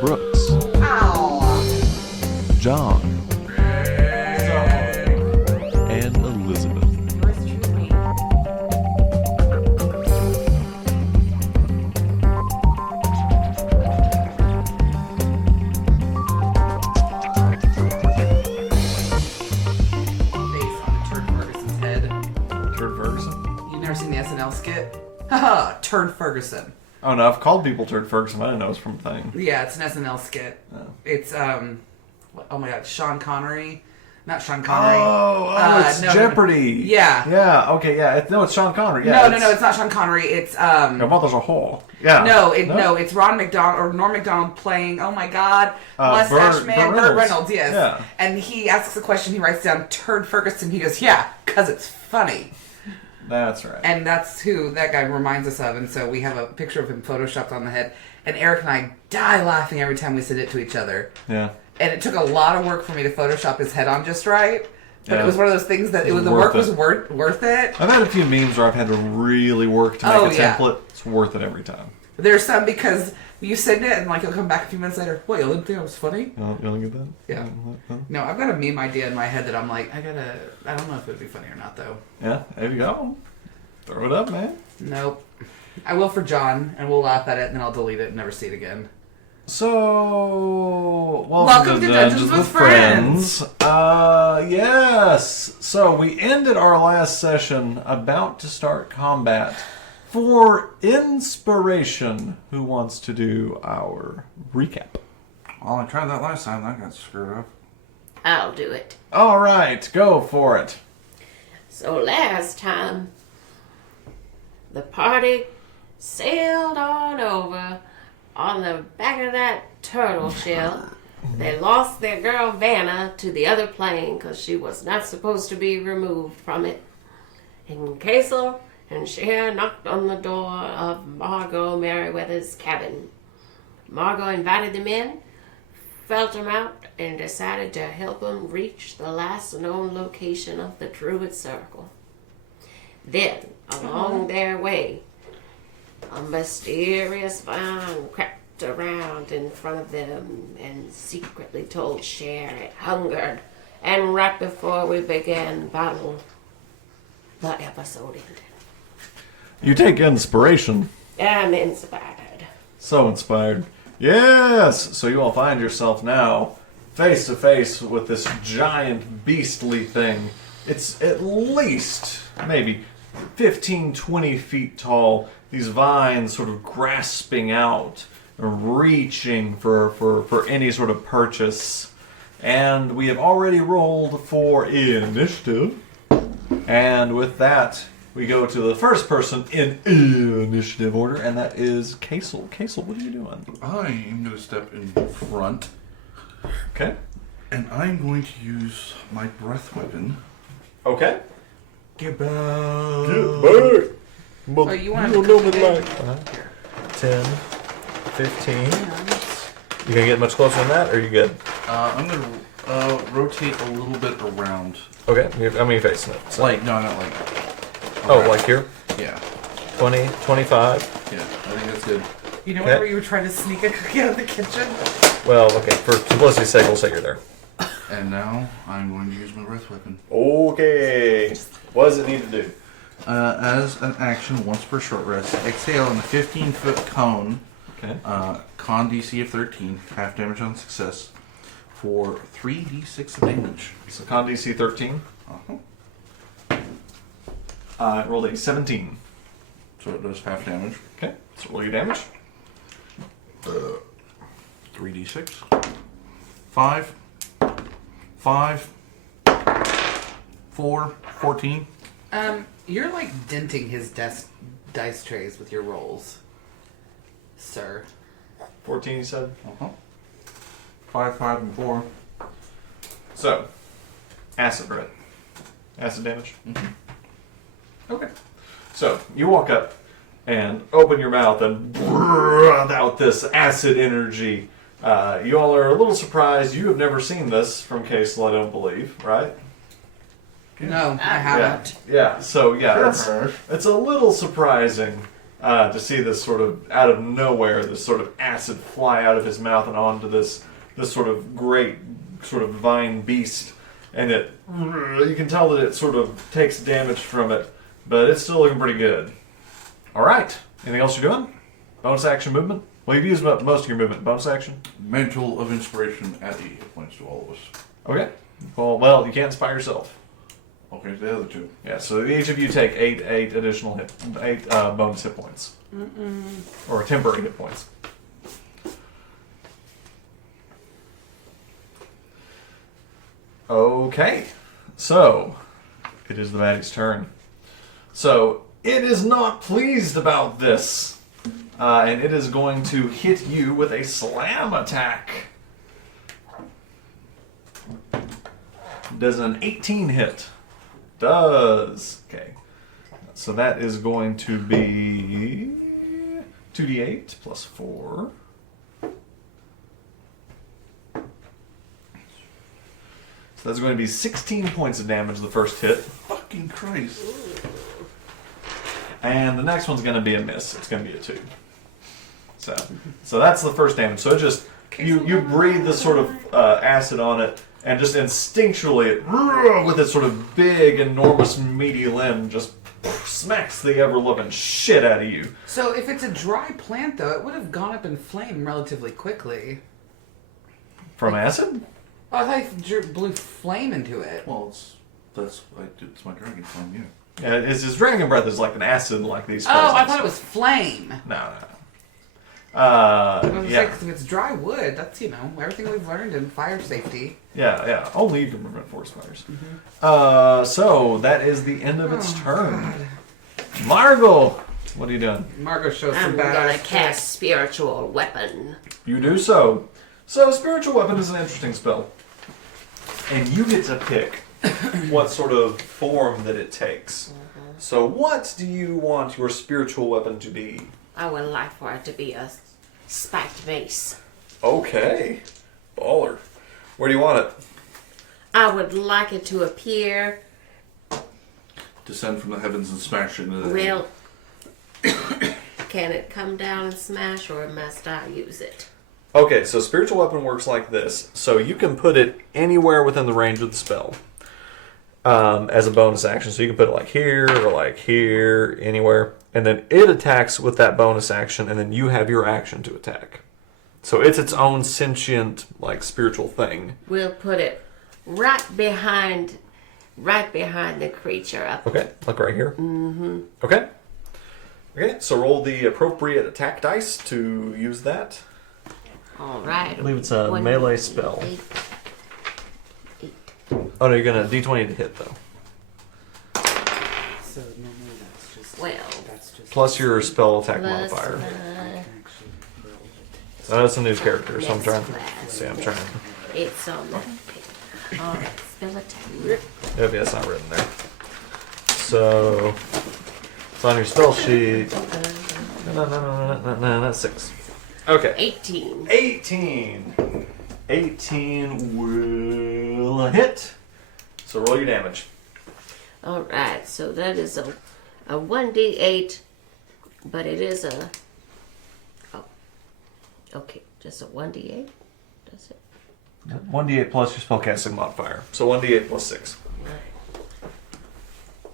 Brooks, Ow! John, and Elizabeth. Seen the SNL skit? Haha, Turd Ferguson. Oh no, I've called people Turd Ferguson. I didn't know it was from a thing. Yeah, it's an SNL skit. Oh. It's oh my god, Sean Connery. Not Sean Connery. It's Jeopardy. Yeah. Yeah, okay, yeah. It's Sean Connery. Yeah, No, it's not Sean Connery. It's Your mother's a whore. Yeah. No, it's Ron McDonald or Norm McDonald playing, oh my god, Mustache Man, Burt Reynolds, yes. Yeah. And he asks a question, he writes down Turd Ferguson, he goes, yeah, cause it's funny. That's right. And that's who that guy reminds us of. And so we have a picture of him photoshopped on the head. And Eric and I die laughing every time we send it to each other. Yeah. And it took a lot of work for me to Photoshop his head on just right. But yeah. It was one of those things that the work was worth it. I've had a few memes where I've had to really work to make a template. It's worth it every time. There's some because you send it and like you'll come back a few minutes later. What, you didn't think it was funny? You want to get that? Yeah. No, I've got a meme idea in my head that I'm like, I don't know if it would be funny or not though. Yeah, there you go. Throw it up, man. Nope. I will for John, and we'll laugh at it, and then I'll delete it and never see it again. So, welcome to Dungeons with Friends. Yes. So, we ended our last session about to start combat. For inspiration, who wants to do our recap? Well, I tried that last time. That got screwed up. I'll do it. All right, go for it. So last time, the party sailed on over on the back of that turtle shell. They lost their girl Vanna to the other plane because she was not supposed to be removed from it. And Kasel and Cher knocked on the door of Margot Merriwether's cabin. Margot invited them in, felt them out, and decided to help them reach the last known location of the Druid Circle. Then, along their way, a mysterious vine crept around in front of them and secretly told Cher it hungered. And right before we began battle, the episode ended. You take inspiration. I'm inspired. So inspired. Yes! So you all find yourself now face to face with this giant beastly thing. It's at least maybe 15, 20 feet tall. These vines sort of grasping out, reaching for any sort of purchase. And we have already rolled for initiative. And with that, we go to the first person in initiative order, and that is Kasel. Kasel, what are you doing? I am going to step in front. Okay. And I'm going to use my breath weapon. Okay. Get back. Oh, you want a to little bit like 10, 15. You gonna get much closer than that, or are you good? I'm going to rotate a little bit around. Okay, how many facing it? So, Like, no, not like... oh, like here? Yeah. 20, 25? Yeah, I think that's good. You know whenever you were trying to sneak a cookie out of the kitchen? Well, okay, for simplicity's sake, we'll say you're there. And now, I'm going to use my breath weapon. Okay. What does it need to do? As an action, once per short rest, exhale in a 15-foot cone. Okay. Con DC of 13, half damage on success, for 3d6 of damage. So con DC 13. Rolled a 17. So it does half damage. Okay. So roll your damage. 3d6. 5. 5. 4. 14. You're like denting his dice trays with your rolls, sir. 14, you said? 5, 5, and 4. So, acid, right? Acid damage? Mm-hmm. Okay. So, you walk up and open your mouth and breathe out this acid energy. You all are a little surprised. You have never seen this from Kasel, I don't believe, right? No, I haven't. Yeah. So, it's a little surprising to see this sort of out of nowhere, this sort of acid fly out of his mouth and onto this sort of great sort of vine beast, and you can tell that it sort of takes damage from it, but it's still looking pretty good. All right, anything else you're doing? Bonus action movement? Well, you've used most of your movement. Bonus action? Mantle of Inspiration at 8 hit points to all of us. Okay. Well, you can't inspire yourself. Okay, the other two. Yeah, so each of you take eight additional bonus hit points. Or temporary hit points. Okay, so it is the baddie's turn. So it is not pleased about this, and it is going to hit you with a slam attack. Does an 18 hit? Does. Okay, so that is going to be 2d8 plus 4. So that's going to be 16 points of damage the first hit. Fucking Christ. And the next one's going to be a miss. It's going to be a 2. So that's the first damage. So it just, you breathe this sort of acid on it, and just instinctually, with its sort of big, enormous, meaty limb, just smacks the ever-loving shit out of you. So if it's a dry plant, though, it would have gone up in flame relatively quickly. From acid? Oh, I thought you blew flame into it. Well, it's my dragon flame, yeah. Yeah, his dragon breath is like an acid like these. Oh, I thought it was flame. No. I was Yeah. like, if it's dry wood, that's, everything we've learned in fire safety. Yeah. Only you can prevent forest fires. So that is the end of its turn. God. Margot, what are you doing? Margot shows I'm some badass gonna tricks. cast Spiritual Weapon. You do so. So spiritual weapon is an interesting spell, and you get to pick what sort of form that it takes. So what do you want your spiritual weapon to be? I would like for it to be a spiked mace. Okay. Baller. Where do you want it? I would like it to appear, Descend from the heavens and smash into the well, can it come down and smash, or must I use it? Okay, so spiritual weapon works like this. So you can put it anywhere within the range of the spell as a bonus action. So you can put it like here, anywhere. And then it attacks with that bonus action, and then you have your action to attack. So it's its own sentient, spiritual thing. We'll put it right behind the creature up. Okay, like right here. Mm-hmm. Okay, so roll the appropriate attack dice to use that. All right. I believe it's a melee spell. 8. Oh no, you're gonna D20 to hit though. So normally that's just... Well, that's just... Plus your spell attack plus modifier. actually roll it. That's a new character, so I'm next trying. class. See, I'm trying. It's on the page. All right, spell attack. Yep, yeah, it's not written there. So it's on your spell sheet. No, that's 6. Okay. 18. 18 will hit. So roll your damage. All right, so that is a 1d8, but it is a... Oh, okay, just a 1d8? Does it? 1d8 plus your spellcasting modifier. So 1d8 plus 6.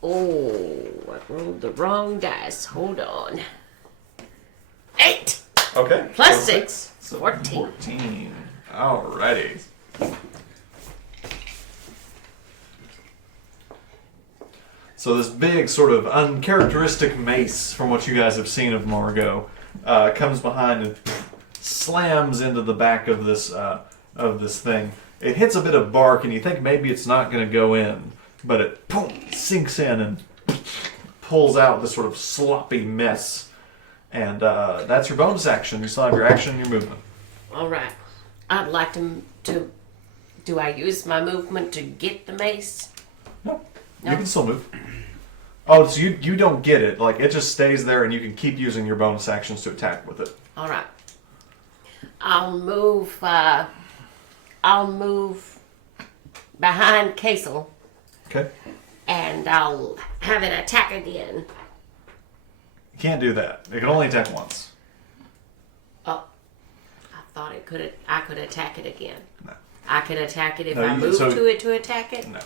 Oh, I rolled the wrong dice. Hold on. 8 Okay. plus So 6. So 14. 14. Alrighty. So this big, sort of uncharacteristic mace, from what you guys have seen of Margot, comes behind and slams into the back of this thing. It hits a bit of bark, and you think maybe it's not going to go in, but it sinks in and pulls out this sort of sloppy mess. And that's your bonus action. You still have your action and your movement. All right. I'd like to... Do I use my movement to get the mace? No. No. You can still move. Oh, so you don't get it. It just stays there, and you can keep using your bonus actions to attack with it. All right. I'll move behind Kasel, Okay. and I'll have it attack again. You can't do that. It can only attack once. Oh, I thought I could attack it again. No. I can attack it if No, I move to it to attack it? No.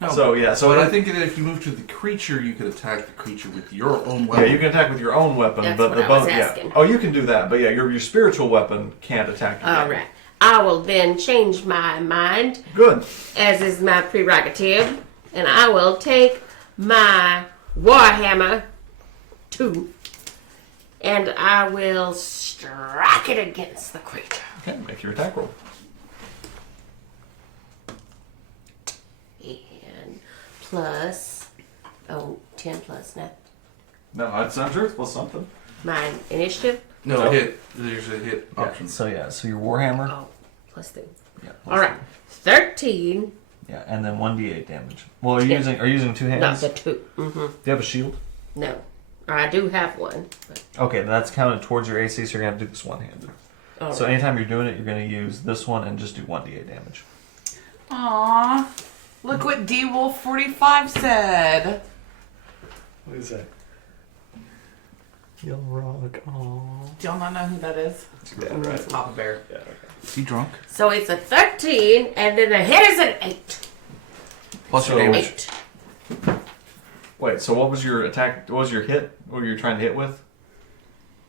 No, So but I think that if you move to the creature, you could attack the creature with your own weapon. Yeah, you can attack with your own weapon, That's but what the I was bone. asking. Yeah. Oh, you can do that, but yeah, your spiritual weapon can't attack you. All right. I will then change my mind, Good. as is my prerogative, and I will take my Warhammer 2, and I will strike it against the creature. Okay, make your attack roll. And plus, 10 plus now. No, that's not true. Plus something. My initiative? No, hit. There's a hit option. So your Warhammer. Oh, plus 2. Yeah. All right. 13. Yeah, and then 1d8 damage. Well, are you using two hands? Not the 2. Mm-hmm. Do you have a shield? No. I do have one. But, Okay, that's counted towards your AC, so you're going to have to do this one-handed. So anytime you're doing it, you're going to use this one and just do 1d8 damage. Aww. Look what D Wolf 45 said. What is that? You'll rock. Aww. Do y'all not know who that is? Yeah, It's Papa Bear. Yeah, okay. Is he drunk? so it's a 13, and then the hit is an 8. Plus your So- damage. 8. Wait, so what was your attack? What was your hit? What were you trying to hit with?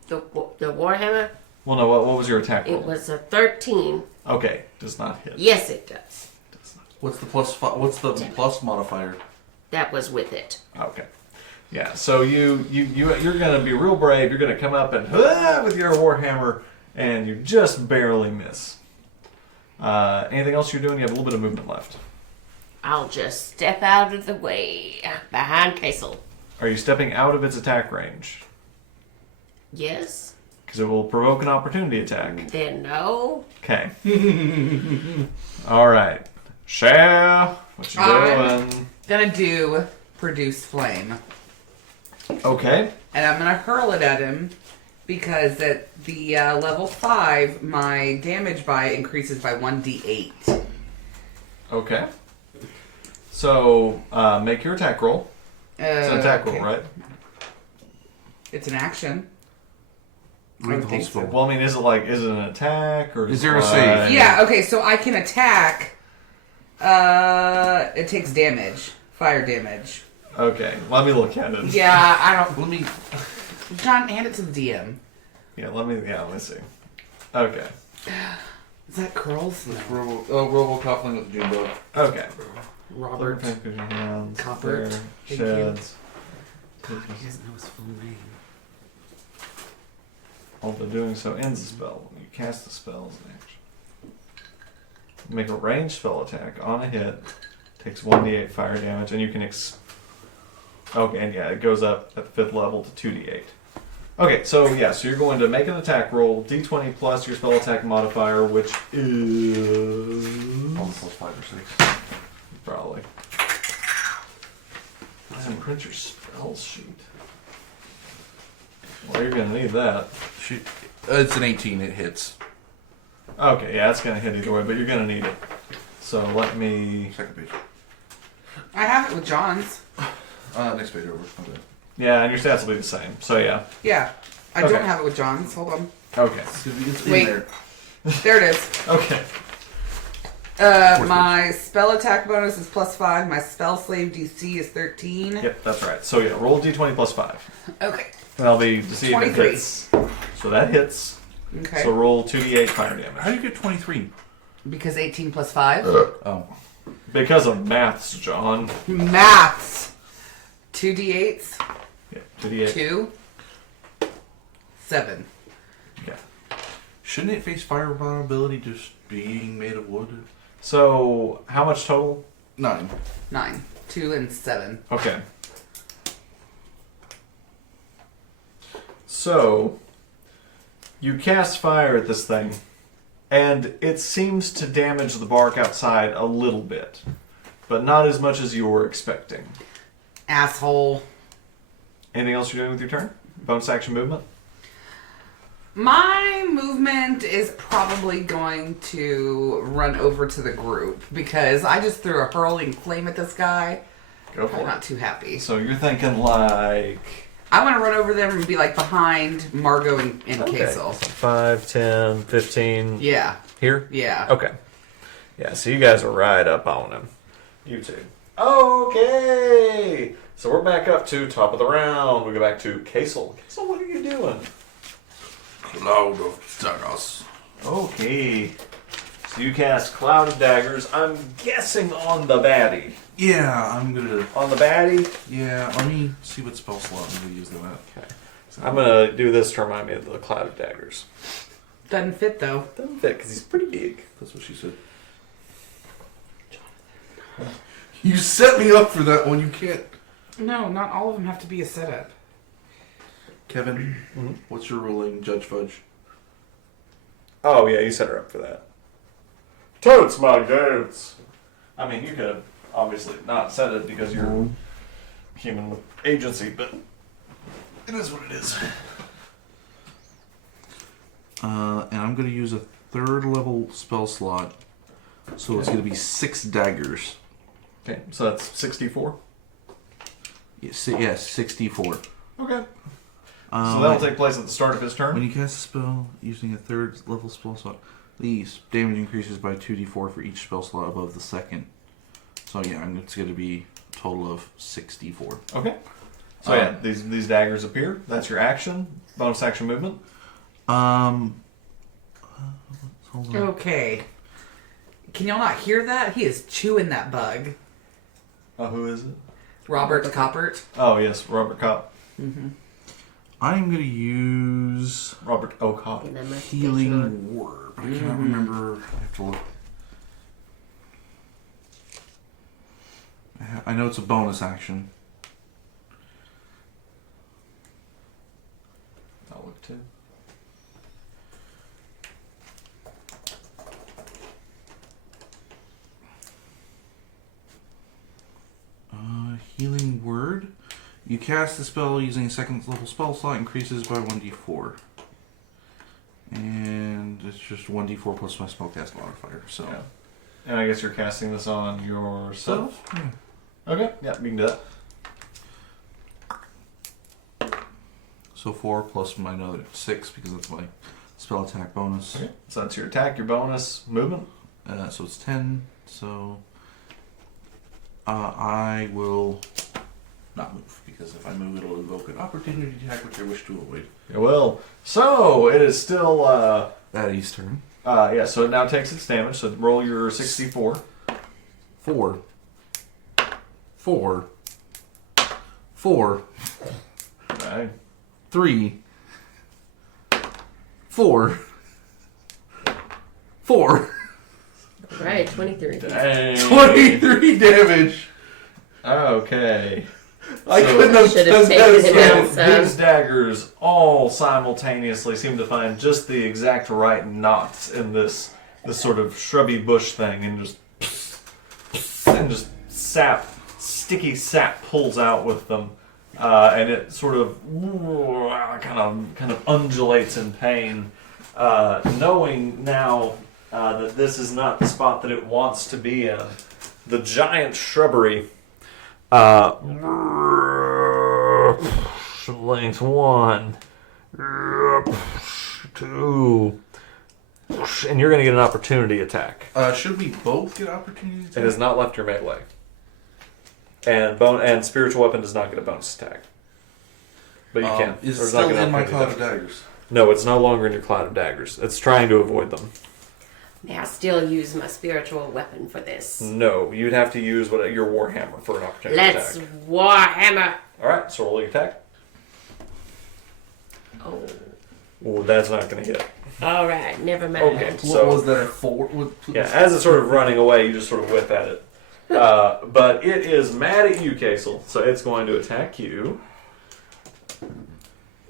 The Warhammer, Well, no, what was your attack roll? it was a 13. Okay, does not hit. Yes, it does. What's the What's the plus modifier? That was with it. Okay. Yeah, so you're going to be real brave. You're going to come up and with your Warhammer, and you just barely miss. Anything else you're doing? You have a little bit of movement left. I'll just step out of the way behind Kasel. Are you stepping out of its attack range? Yes. Because it will provoke an opportunity attack. Then no. Okay. All right. Cher, what you doing? Gonna do Produce Flame. Okay. And I'm gonna hurl it at him because at the level 5, my damage by increases by 1d8. Okay. So, make your attack roll. It's an attack roll, okay. right? It's an action. Read the whole think so. spell. Well, I mean, is it an attack or Is there a it save? like- Yeah, okay, so I can attack. It takes damage. Fire damage. Okay, let me look at it. Yeah, I don't. Let me. John, hand it to the DM. Yeah, let me see. Okay. Is that curls? Robo coupling with the June bug. Okay. Robert. Hands, Copper. there, Thank sheds. He doesn't know his full name. Although doing so ends the spell. You cast the spell as an action. Make a ranged spell attack on a hit. Takes 1d8 fire damage, and you can Okay, and yeah, it goes up at the 5th level to 2d8. Okay, so yeah, so you're going to make an attack roll, d20 plus your spell attack modifier, which is... Almost plus 5 or 6. Probably. Doesn't print your spell sheet. Well, you're going to need that. It's an 18. It hits. Okay, yeah, it's going to hit either way, but you're going to need it. So let me... Second page. I have it with John's. Next page over. Okay. Yeah, and your stats will be the same. So yeah. Yeah. I Okay. don't have it with John's. Hold on. Okay. It's Wait. in there. There it is. Okay. My spell attack bonus is +5. My spell slave DC is 13. Yep, that's right. So yeah, roll d20 plus 5. Okay. And I'll be to see if it 23. hits. So that hits. Okay. So roll 2d8 fire How damage. do you get 23? Because 18 plus 5. Oh. Because of maths, John. Maths. 2d8s. Yeah, 2d8. 2. 7. Yeah. Shouldn't it face fire vulnerability just being made of wood? So how much total? 9. 9. 2 and 7. Okay. So you cast fire at this thing, and it seems to damage the bark outside a little bit, but not as much as you were expecting. Asshole. Anything else you're doing with your turn? Bonus action movement? My movement is probably going to run over to the group because I just threw a hurling flame at this guy. Go for Probably it. not too happy. So you're thinking like... I want to run over them and be like behind Margot and Okay. Kasel. 5, 10, 15. Yeah. Here? Yeah. Okay. Yeah, so you guys are right up on him. You two. Okay! So we're back up to top of the round. We go back to Kasel. Kasel, what are you doing? Cloud of daggers. Okay. So you cast Cloud of Daggers. I'm guessing on the baddie. Yeah, I'm gonna. On the baddie? Yeah, let me see what spell slot I'm gonna use them at. Okay. I'm going to do this to remind me of the Cloud of Daggers. Doesn't fit though. Doesn't fit because he's pretty big. That's what she said. You set me up for that one. You can't. No, not all of them have to be a setup. Kevin, what's your ruling, Judge Fudge? Oh, yeah, you set her up for that. Totes, my goats. I mean, you could have obviously not said it because you're human with agency, but it is what it is. And I'm gonna use a 3rd level spell slot, so it's gonna be 6 daggers. Okay, so that's 64. Yes, 64. Okay. So that'll take place at the start of his When turn. you cast a spell using a 3rd level spell slot, the damage increases by 2d4 for each spell slot above the 2nd. So yeah, it's going to be a total of 64. Okay. So yeah, these daggers appear. That's your action. Bonus action movement. Hold on. Okay. Can y'all not hear that? He is chewing that bug. Oh, who is it? Robert Coppert. Oh yes, Robert Kopp. I'm going to use Robert O. Kopp. And then my Healing Word. I can't remember. I have to look. I know it's a bonus action. I'll look too. Healing Word. You cast the spell using a 2nd level spell slot, increases by 1d4. And it's just 1d4 plus my spellcast modifier. So, Yeah. And I guess you're casting this on yourself? Yeah. Okay, yeah, you can do that. So 4 plus my another 6 because that's my spell attack bonus. Okay. So that's your attack, your bonus, movement. So it's 10. So I will not move because if I move, it'll invoke an opportunity attack, which I wish to avoid. You will. So it is still, Baddie's turn. yeah, so it now takes its damage. So roll your 64. 4. 4. 4. Okay. 3. 4. 4. Right, 23. Dang. 23 damage. Okay. I So- couldn't have Should have said taken that it as out. So these daggers all simultaneously seem to find just the exact right knots in this sort of shrubby bush thing, and just sap, sticky sap pulls out with them, and it sort of kind of undulates in pain, knowing now that this is not the spot that it wants to be in. The giant shrubbery. Length 1, 2, and you're going to get an opportunity attack. Should we both get opportunity It has not left your melee, and spiritual weapon does not get a bonus attack. But you can. Is Or it it's not still gonna in my opportunity cloud of attack. daggers? No, it's no longer in your cloud of daggers. It's trying to avoid them. May I still use my spiritual weapon for this? No, you'd have to use your warhammer for an opportunity Let's attack. Warhammer. All right, so roll your attack. Oh. Ooh, that's not going to hit. All right, never mind. Okay. What So- was that, a 4? Yeah, as it's sort of running away, you just sort of whip at it. But it is mad at you, Kasel, so it's going to attack you.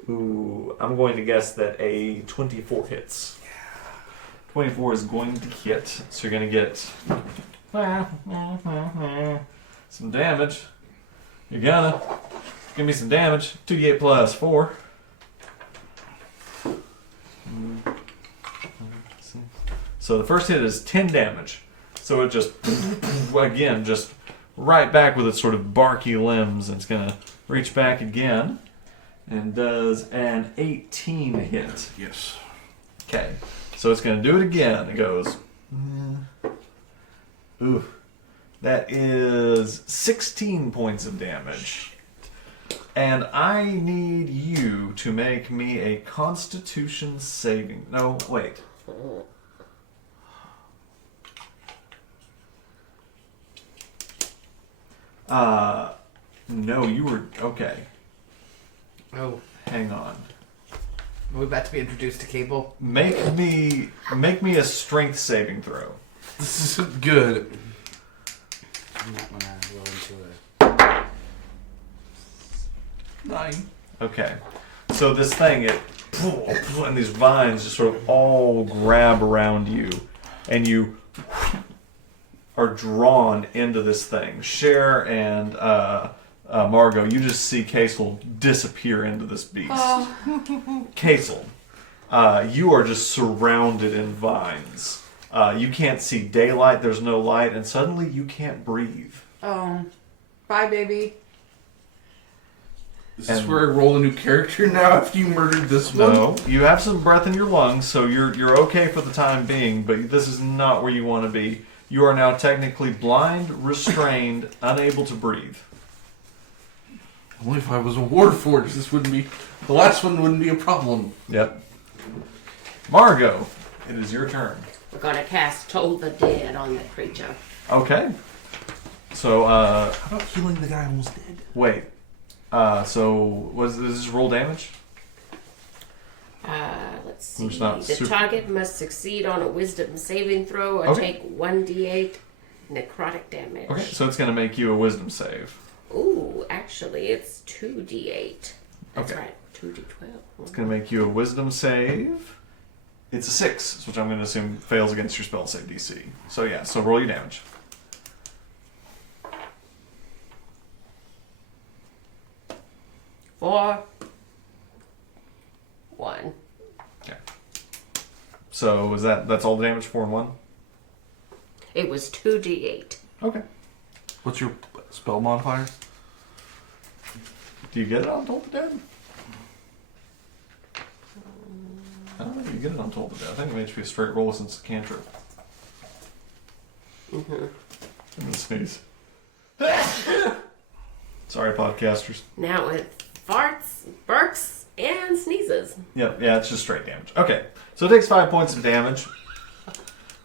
Ooh, I'm going to guess that a 24 hits. 24 is going to hit, so you're going to get some damage. You're gonna give me some damage. 2d8 plus 4. So the first hit is 10 damage. So it just, again, just right back with its sort of barky limbs. It's going to reach back again. And does an 18 hit. Yes. Okay. So it's going to do it again. It goes... Ooh. That is 16 points of damage. And I need you to make me a Constitution saving... No, wait. No, you were... Okay. Oh. Hang on. Are we about to be introduced to Cable? Make me a strength saving throw. This is good. I'm not going to roll into it. 9. Okay. So this thing, and these vines just sort of all grab around you, and you are drawn into this thing. Cher and Margot, you just see Kasel disappear into this beast. Kasel, you are just surrounded in vines. You can't see daylight, there's no light, and suddenly you can't breathe. Oh. Bye, baby. Is this where I roll a new character now after you murdered this one? No, you have some breath in your lungs, so you're okay for the time being, but this is not where you want to be. You are now technically blind, restrained, unable to breathe. Only if I was a Warforged, this wouldn't be... The last one wouldn't be a problem. Yep. Margot, it is your turn. We're gonna cast Toll the Dead on the creature. Okay. So, How about healing the guy almost dead? wait. So, does this roll damage? Let's see. It's not The super- target must succeed on a Wisdom saving throw or Okay. take 1d8 necrotic damage. Okay, so it's going to make you a wisdom save. Ooh, actually, it's 2d8. That's Okay. right, 2d12. It's going to make you a wisdom save. It's a 6, which I'm going to assume fails against your spell save DC. So yeah, so roll your damage. Four. 1. Okay. So is that's all the damage, 4 and 1? It was 2d8. Okay. What's your spell modifier? Do you get it on Toll the Dead? I don't know if you get it on Toll the Dead. I think it may just be a straight roll since it's a cantrip. I'm gonna sneeze. Sorry, podcasters. Now with farts, burps, and sneezes. Yep, yeah, it's just straight damage. Okay, so it takes 5 points of damage.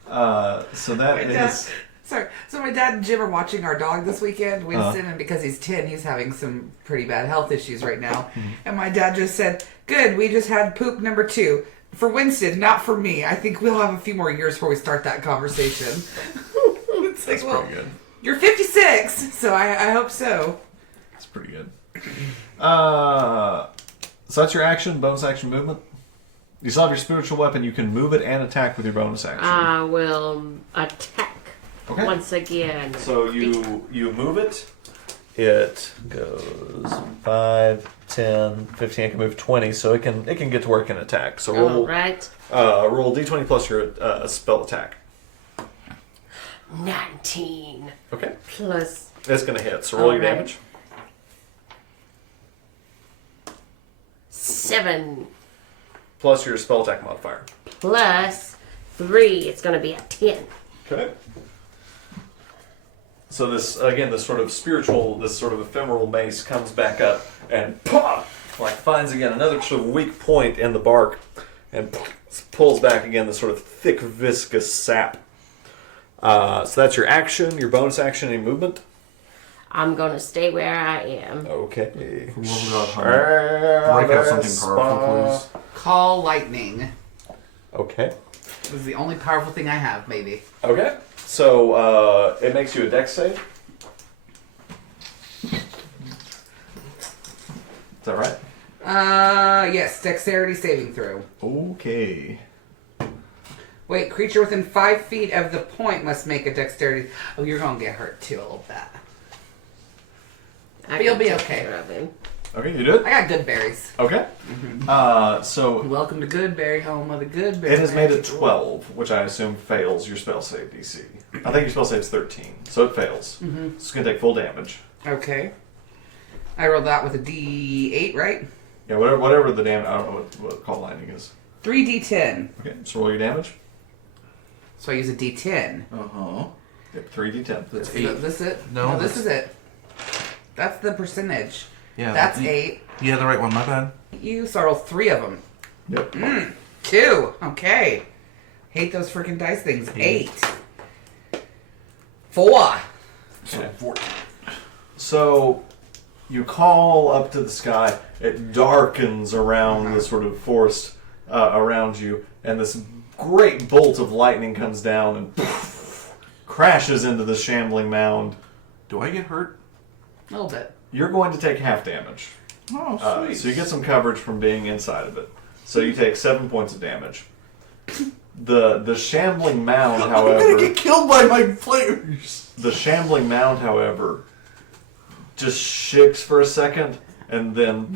So that is... Sorry. So my dad and Jim are watching our dog this weekend, Winston, and because he's 10, he's having some pretty bad health issues right now. And my dad just said, "Good, we just had poop number 2. For Winston, not for me. I think we'll have a few more years before we start that conversation." It's like, That's well, pretty good. you're 56, so I hope so. That's pretty good. So that's your action, bonus action movement. You still have your spiritual weapon. You can move it and attack with your bonus action. I will attack once again. So you move it. It goes 5, 10, 15. It can move 20, so it can get to where it can attack. So roll roll d20 plus your spell attack. 19. Okay. Plus. It's going to hit. So roll your Alright. damage. 7. Plus your spell attack modifier. Plus 3. It's going to be a 10. Okay. So this sort of spiritual, this sort of ephemeral mace comes back up and finds again another sort of weak point in the bark and pulls back again the sort of thick, viscous sap. So that's your action, your bonus action, and movement. I'm going to stay where I am. Okay. For love of God, honey. Break out something powerful, please. Call lightning. Okay. This is the only powerful thing I have, maybe. Okay. So it makes you a dex save. Is that right? Yes, dexterity saving throw. Okay. Wait, creature within 5 feet of the point must make a dexterity. Oh, you're gonna get hurt too a little bit. But you'll be take okay. care of him. Okay, you do it? I got good berries. Okay. So Welcome to Goodberry, home of the Goodberry. it has made a 12, which I assume fails your spell save DC. I think your spell save is 13, so it fails. So it's going to take full damage. Okay. I rolled that with a D8, right? Yeah, whatever the damage. I don't know what call lightning is. 3d10. Okay, so roll your damage. So I use a d10. Uh-huh. Yep, 3d10. That's Is 8. this it? No, this that's- is it. That's the percentage. Yeah, That's you- 8. Yeah, the right one. My bad. You sorrow 3 of them. Yep. 2. Okay. Hate those freaking dice things. 8. 4. So 14. So you call up to the sky. It darkens around the sort of forest around you, and this great bolt of lightning comes down and crashes into the shambling mound. Do I get hurt? A little bit. You're going to take half damage. Oh, sweet. So you get some coverage from being inside of it. So you take 7 points of damage. The shambling mound, I'm gonna however, get killed by my players. the shambling mound, however, just shakes for a second and then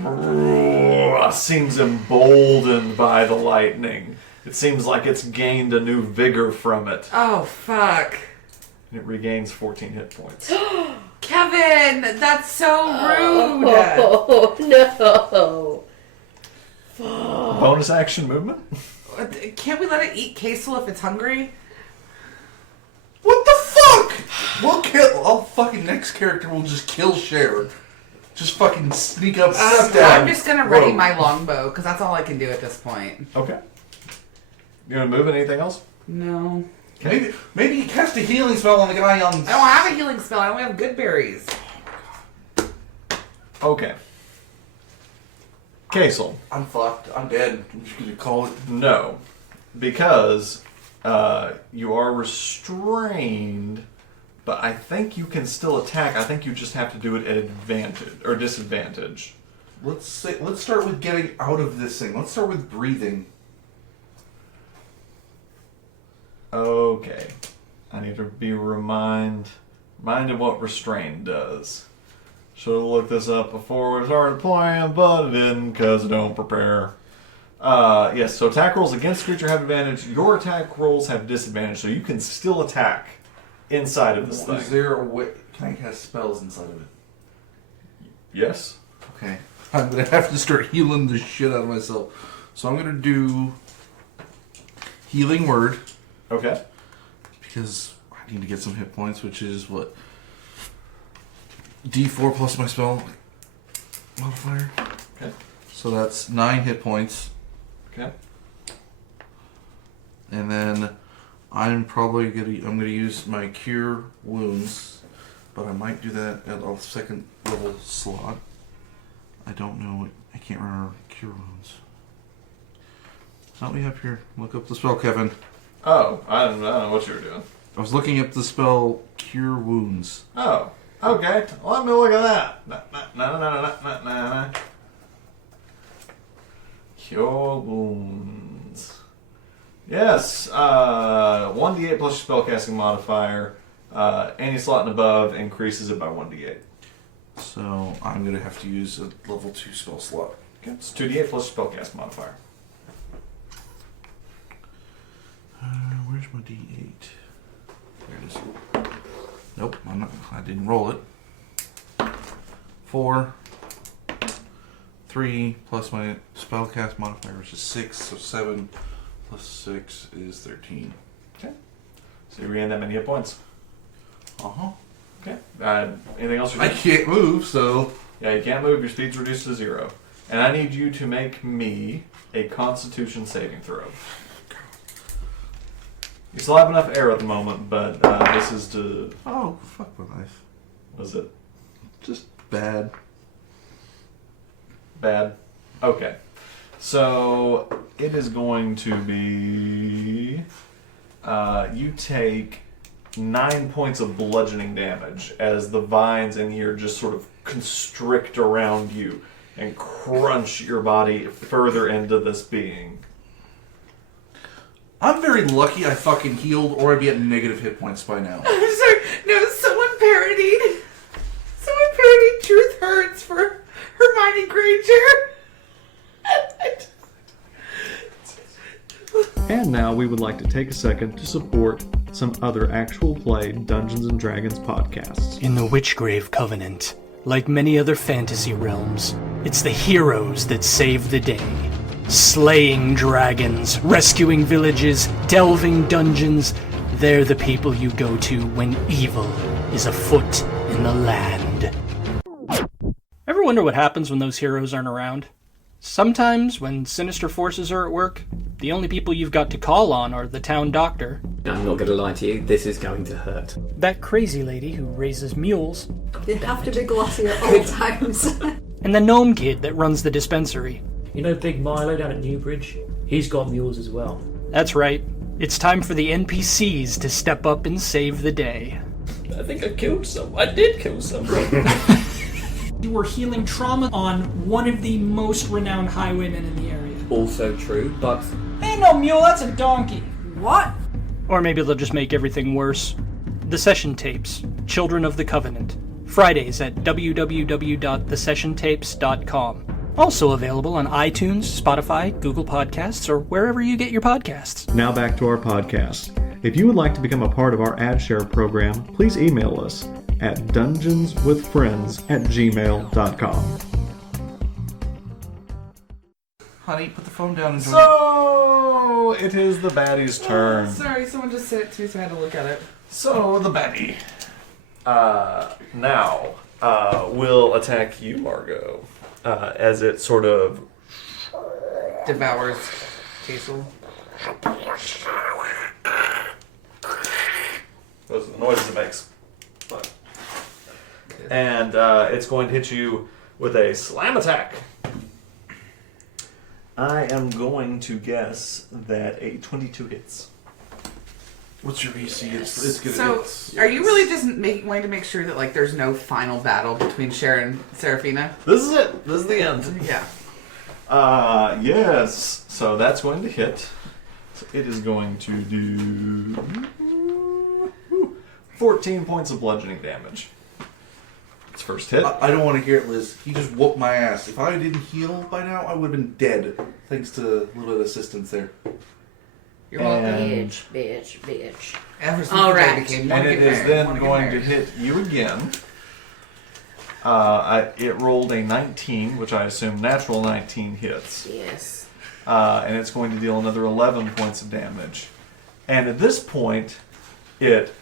seems emboldened by the lightning. It seems like it's gained a new vigor from it. Oh, fuck. And it regains 14 hit points. Kevin, that's so rude. Oh, no. Bonus action movement? Can't we let it eat Kasel if it's hungry? What the fuck? We'll kill. Our fucking next character will just kill Cher. Just fucking sneak up, step down. I'm just gonna ready Whoa. my longbow because that's all I can do at this point. Okay. You gonna move anything else? No, Maybe you cast a healing spell on the guy on. I don't have a healing spell. I only have good berries. Okay. Kasel. I'm fucked. I'm dead. I'm just gonna call it. No. Because you are restrained, but I think you can still attack. I think you just have to do it at advantage or disadvantage. Let's start with getting out of this thing. Let's start with breathing. Okay. I need to be reminded what restrained does. Should have looked this up before we started playing, but I didn't because I don't prepare. Yes, so attack rolls against creature have advantage. Your attack rolls have disadvantage, so you can still attack inside of this thing. Is there a way? Can I cast spells inside of it? Yes. Okay. I'm gonna have to start healing the shit out of myself. So I'm gonna do healing word Okay. because I need to get some hit points, which is what D4 plus my spell modifier. Okay. So that's 9 hit points, Okay. and then I'm gonna use my cure wounds, but I might do that at a second level slot. I don't know. I can't remember cure wounds. Help me up here. Look up the spell, Kevin. Oh, I don't know what you were doing. I was looking up the spell cure wounds. Oh, okay. Let me look at that. Cure wounds. Yes, 1d8 plus your spellcasting modifier. Any slot and above increases it by 1d8. So I'm gonna have to use a level 2 spell slot. Okay, it's 2d8 plus your spellcast modifier. Where's my D8? There it is. Nope, I didn't roll it. 4, 3 plus my spellcast modifier, which is 6, so 7 plus 6 is 13. Okay. So you regain that many hit points. Uh-huh. Okay. Anything else? I can't move, so... Yeah, you can't move. Your speed's reduced to 0. And I need you to make me a Constitution saving throw. You still have enough air at the moment, but this is to... Oh, fuck my life. Was it Just bad. bad? Okay. So, it is going to be... you take 9 points of bludgeoning damage as the vines in here just sort of constrict around you and crunch your body further into this being. I'm very lucky I fucking healed, or I'd be at negative hit points by now. I'm sorry. No, someone parodied Truth Hurts for Hermione Granger. And now we would like to take a second to support some other actual play Dungeons & Dragons podcasts. In the Witchgrave Covenant, like many other fantasy realms, It's the heroes that save the day. Slaying dragons, rescuing villages, delving dungeons. They're the people you go to when evil is afoot in the land. Ever wonder what happens when those heroes aren't around? Sometimes, when sinister forces are at work, the only people you've got to call on are the town doctor. I'm not going to lie to you, this is going to hurt. That crazy lady who raises mules. They have to be glossy at all times. And the gnome kid that runs the dispensary. You know Big Milo down at Newbridge? He's got mules as well. That's right. It's time for the NPCs to step up and save the day. I think I killed some. I did kill someone. You were healing trauma on one of the most renowned highwaymen in the area. Also true, but... Ain't no mule, that's a donkey. What? Or maybe they'll just make everything worse. The Session Tapes, Children of the Covenant. Fridays at www.thesessiontapes.com. Also available on iTunes, Spotify, Google Podcasts, or wherever you get your podcasts. Now back to our podcast. If you would like to become a part of our ad share program, please email us at dungeonswithfriends@gmail.com. Honey, put the phone down and join. So, it is the baddie's turn. Sorry, someone just said it to me, so I had to look at it. So, the baddie. Now, will attack you, Margot, as it sort of... Devours Kasel. Those are the noises it makes. But. And it's going to hit you with a slam attack. I am going to guess that a 22 hits. What's your AC? It's good. So, are you really just wanting to make sure that like there's no final battle between Cher and Seraphina? This is it. This is the end. Yeah. Yes. So that's going to hit. So it is going to do 14 points of bludgeoning damage. It's first hit. I don't want to hear it, Liz. He just whooped my ass. If I didn't heal by now, I would have been dead. Thanks to a little bit of assistance there. You're welcome. Bitch. Ever since All the day right. became And it is then going to hit you again. It rolled a 19, which I assume natural 19 hits. Yes. And it's going to deal another 11 points of damage. And at this point, it...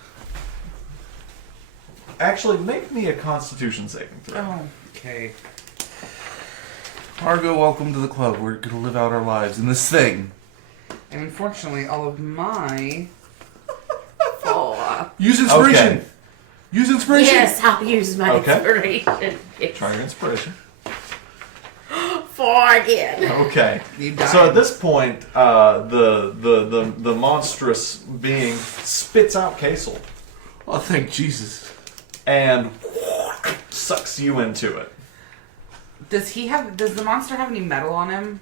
Actually, make me a Constitution saving throw. Oh, okay. Margot, welcome to the club. We're going to live out our lives in this thing. And unfortunately, all of my... Use inspiration! Okay. Use inspiration! Yes, I'll use my inspiration. Yes. Try your inspiration. 4 again. Okay. You died. So at this point, the monstrous being spits out Kasel Oh, thank Jesus. and sucks you into it. Does the monster have any metal on him?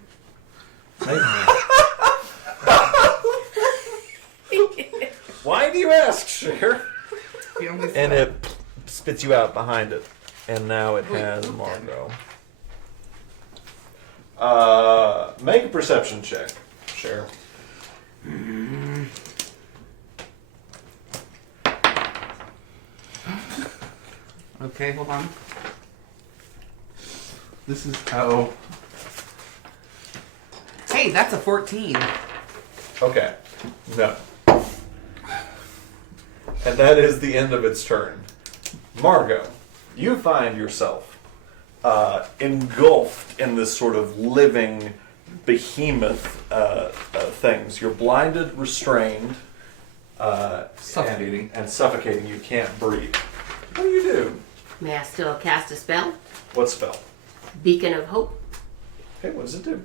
Why do you ask, Cher? The only And stuff. it spits you out behind it. And now it has Margot. Make a perception check, Cher. Okay, hold on. This is how... Hey, that's a 14. Okay. No. And that is the end of its turn. Margot, you find yourself engulfed in this sort of living behemoth things. You're blinded, restrained, Suffocating. and suffocating. You can't breathe. What do you do? May I still cast a spell? What spell? Beacon of Hope. Okay, what does it do?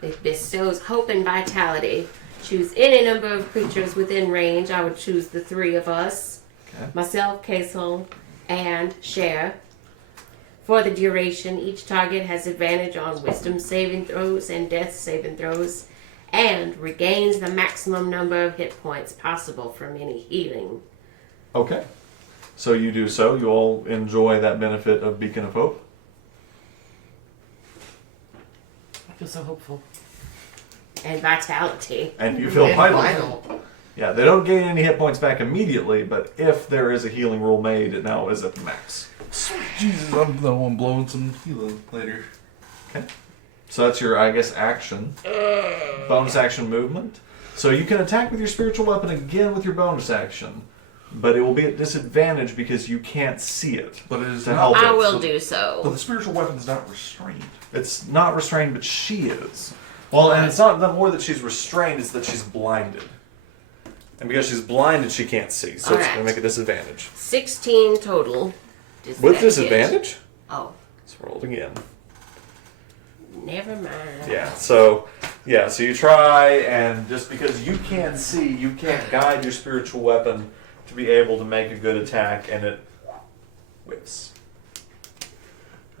It bestows hope and vitality. Choose any number of creatures within range. I would choose the 3 of us. Okay. Myself, Kasel, and Cher. For the duration, each target has advantage on wisdom saving throws and death saving throws, and regains the maximum number of hit points possible from any healing. Okay. So you do so. You all enjoy that benefit of Beacon of Hope. I feel so hopeful. And vitality. And you feel And vital. vital. Yeah, they don't gain any hit points back immediately, but if there is a healing roll made, it now is at the max. Jesus, I'm the one blowing some healing later. Okay. So that's your, I guess, action. Bonus action movement. So you can attack with your spiritual weapon again with your bonus action, but it will be at disadvantage because you can't see it. But it is to not. help I it. will do so. But the spiritual weapon is not restrained. It's not restrained, but she is. Well, and it's not more that she's restrained; it's that she's blinded. And because she's blinded, she can't see, so it's going to make a disadvantage. 16 total. With disadvantage? Oh. Let's roll it again. Never mind. Yeah, so you try, and just because you can't see, you can't guide your spiritual weapon to be able to make a good attack, and it whips.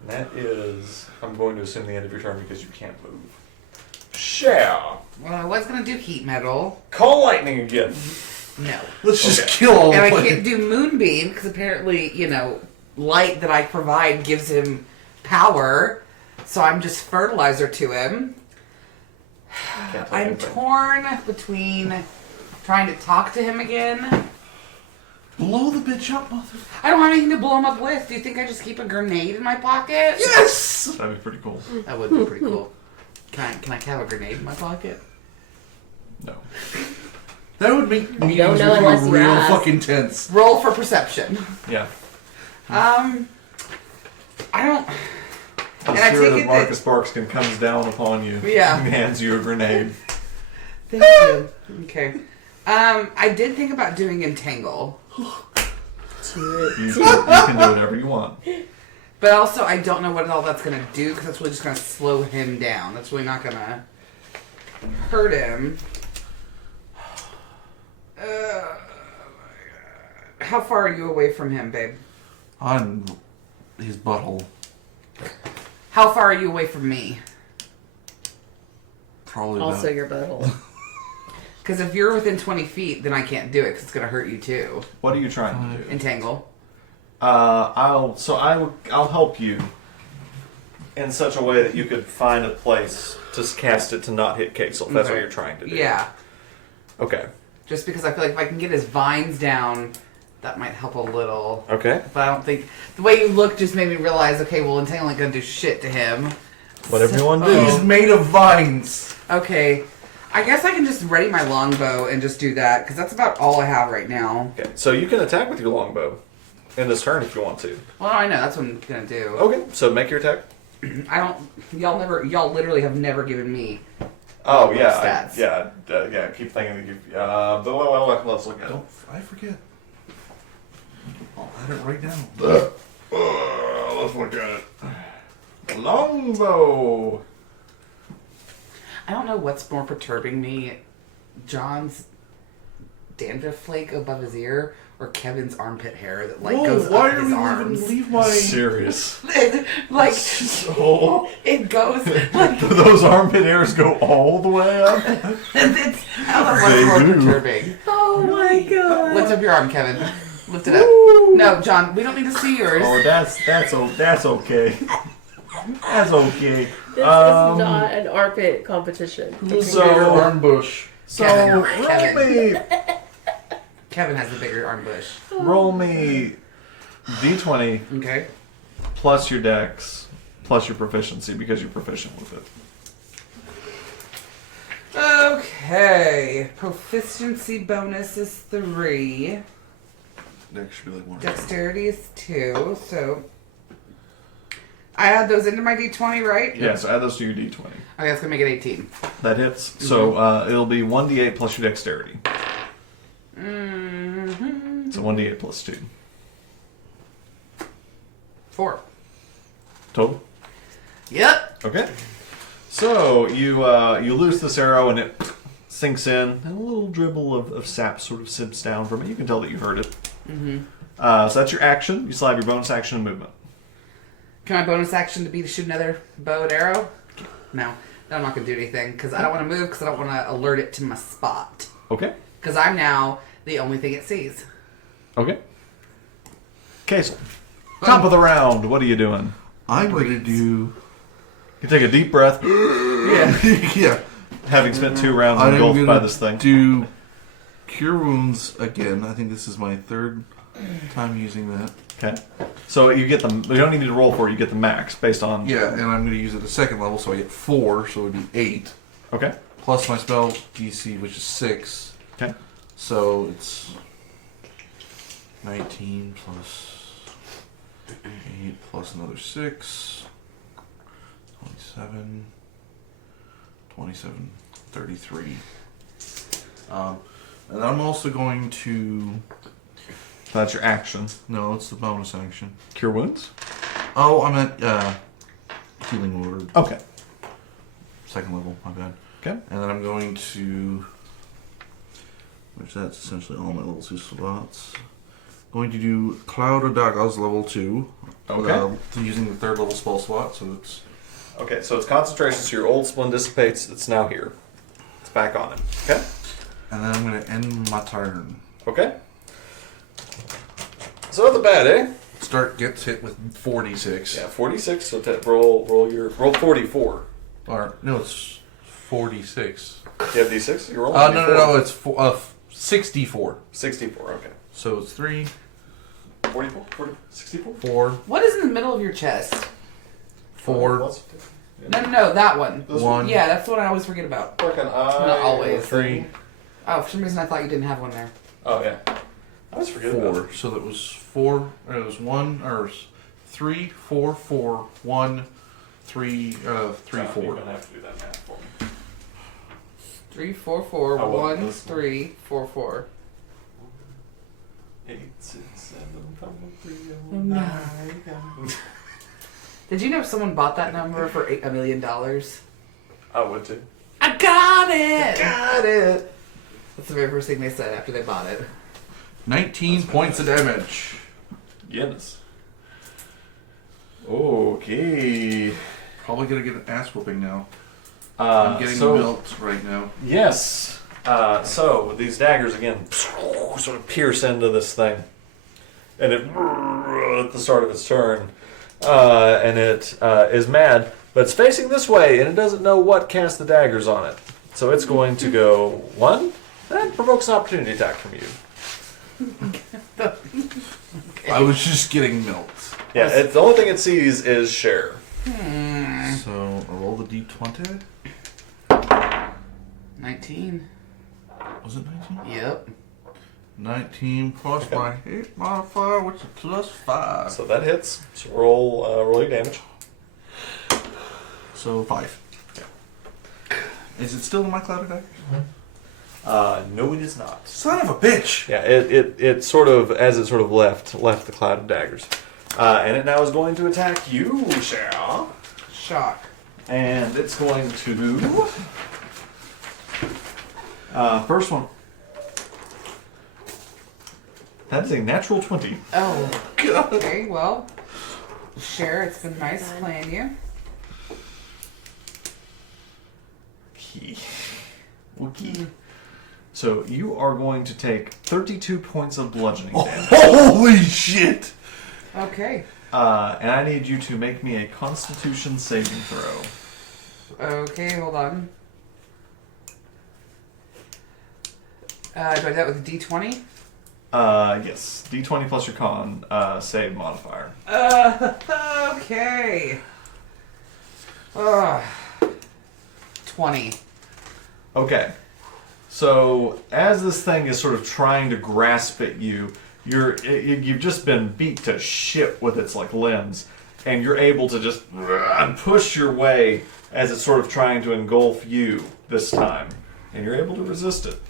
And that is, I'm going to assume the end of your turn because you can't move. Cher! Well, I was gonna do heat metal. Call lightning again. No. Let's just kill all And the I can't do moonbeam because apparently, light that I provide gives him power. So I'm just fertilizer to him. I'm torn between trying to talk to him again. Blow the bitch up, mother. I don't have anything to blow him up with. Do you think I just keep a grenade in my pocket? Yes! That'd be pretty cool. That would be pretty cool. Can I have a grenade in my pocket? No. That would make me don't know unless you real ask. fucking tense. Roll for perception. Yeah. I don't. The And I spirit take of it Marcus Barkskin comes down upon you Yeah. and hands you a grenade. Thank you. Okay. I did think about doing entangle. You can do whatever you want. But also, I don't know what all that's going to do because that's really just going to slow him down. That's really not going to hurt him. How far are you away from him, babe? On his butthole. How far are you away from me? Probably Also about. your butthole. Because if you're within 20 feet, then I can't do it because it's going to hurt you too. What are you trying to do? Entangle. I'll help you in such a way that you could find a place to cast it to not hit Kasel. If that's what you're trying to do. Yeah. Okay. Just because I feel like if I can get his vines down, that might help a little. Okay. But I don't think the way you look just made me realize. Okay, well, entangle ain't gonna do shit to him. Whatever you want to do. He's made of vines. Okay. I guess I can just ready my longbow and just do that because that's about all I have right now. Okay. So you can attack with your longbow in this turn if you want to. Well, I know that's what I'm gonna do. Okay. So make your attack. I don't. Y'all literally have never given me. Oh yeah, stats. yeah. Keep thinking. Let's look at it. I forget. I'll add it right now. Let's look at it. Longbow. I don't know what's more perturbing me, John's dandruff flake above his ear or Kevin's armpit hair that goes up his arms. Leave my Serious. Like So it goes like those armpit hairs go all the way up. it's what's more do. perturbing. Oh my god. Lift up your arm, Kevin. Lift it up. No, John, we don't need to see yours. Oh, that's okay. That's okay. This is not an armpit competition. So arm bush. So Kevin has the bigger arm bush. roll me d20 Okay. plus your dex plus your proficiency because you're proficient with it. Okay. Proficiency bonus is 3. Dex should be like 1. Dexterity is 2. So I add those into my d20, right? Yeah, so add those to your d20. Okay, that's gonna make it 18. That hits. So it'll be 1d8 plus your dexterity. Mm-hmm. So 1d8 plus 2. 4. Total? Yep. Okay. So you loose this arrow and it sinks in, and a little dribble of sap sort of sips down from it. You can tell that you heard it. Mm-hmm. So that's your action. You still have your bonus action and movement. Can my bonus action to be to shoot another bow and arrow? No. No, I'm not going to do anything because I don't want to move because I don't want to alert it to my spot. Okay. Because I'm now the only thing it sees. Okay. Kasel. Top of the round. What are you doing? I'm going to do... You take a deep breath. yeah. Having spent 2 rounds I'm engulfed gonna by this thing. do Cure Wounds again. I think this is my 3rd time using that. Okay. So you get the. You don't need to roll for it. You get the max based on. Yeah, and I'm going to use it at second level, so I get 4, so it would be 8. Okay. Plus my spell DC, which is 6. Okay. So it's 19 plus 8 plus another 6. 27. 27. 33. And I'm also going to... That's your action. No, it's the bonus action. Cure wounds? Oh, I'm at healing word. Okay. Second level, my bad. Okay. And then I'm going to... Which that's essentially all my level 2 slots. Going to do Cloud of Daggers level 2. Okay. Using the third level spell slot, so it's... Okay, so it's concentration, so your old splend dissipates. It's now here. It's back on it. Okay? And then I'm going to end my turn. Okay. So the baddie. Start gets hit with 46. Yeah, 46. So roll 44. Or, no, it's 46. You have D6? You're rolling no, it's 64. 64, okay. So it's 3. 44? 64? 4. What is in the middle of your chest? 4. No, that one. 1. Yeah, that's the one I always forget about. Not always. 3. Oh, for some reason I thought you didn't have one there. Oh, yeah. I always forget about 4. So that was 4. It was 1, or 3, 4, 4, 1, 3, 3, 4. You're going to have to do that math for me. 3, 4, 4, I wasn't 1, listening. 3, 4, 4. 8, 6, 7, 3, Oh, no. Did you know someone bought that number for $1 million? I would too. I got it! Got it! That's the very first thing they said after they bought it. 19 points of damage. Yes. Okay. Probably going to get an ass whooping now. I'm getting milked right now. Yes. So these daggers again sort of pierce into this thing, and it at the start of its turn, and it is mad, but it's facing this way, and it doesn't know what cast the daggers on it. So it's going to go 1. That provokes an opportunity attack from you. Okay. I was just getting milked. Yeah, the only thing it sees is Cher. So I roll the d20. 19. Was it 19? Yep. 19 plus my hit modifier, which is plus 5. So that hits. So roll your damage. So 5. Yeah. Is it still in my cloud attack? No, it is not. Son of a bitch! Yeah, it sort of, as it sort of left the cloud of daggers. And it now is going to attack you, Cher. Shock. And it's going to do... first one. That's a natural 20. Oh. God. Okay, well. Cher, it's been nice playing you. Okay. So you are going to take 32 points of bludgeoning damage. Holy shit! Okay. And I need you to make me a Constitution saving throw. Okay, hold on. Do I do that with a D20? Yes. D20 plus your con save modifier. Okay. 20. Okay. So as this thing is sort of trying to grasp at you, you've just been beat to shit with its like limbs, and you're able to just push your way as it's sort of trying to engulf you this time, and you're able to resist it.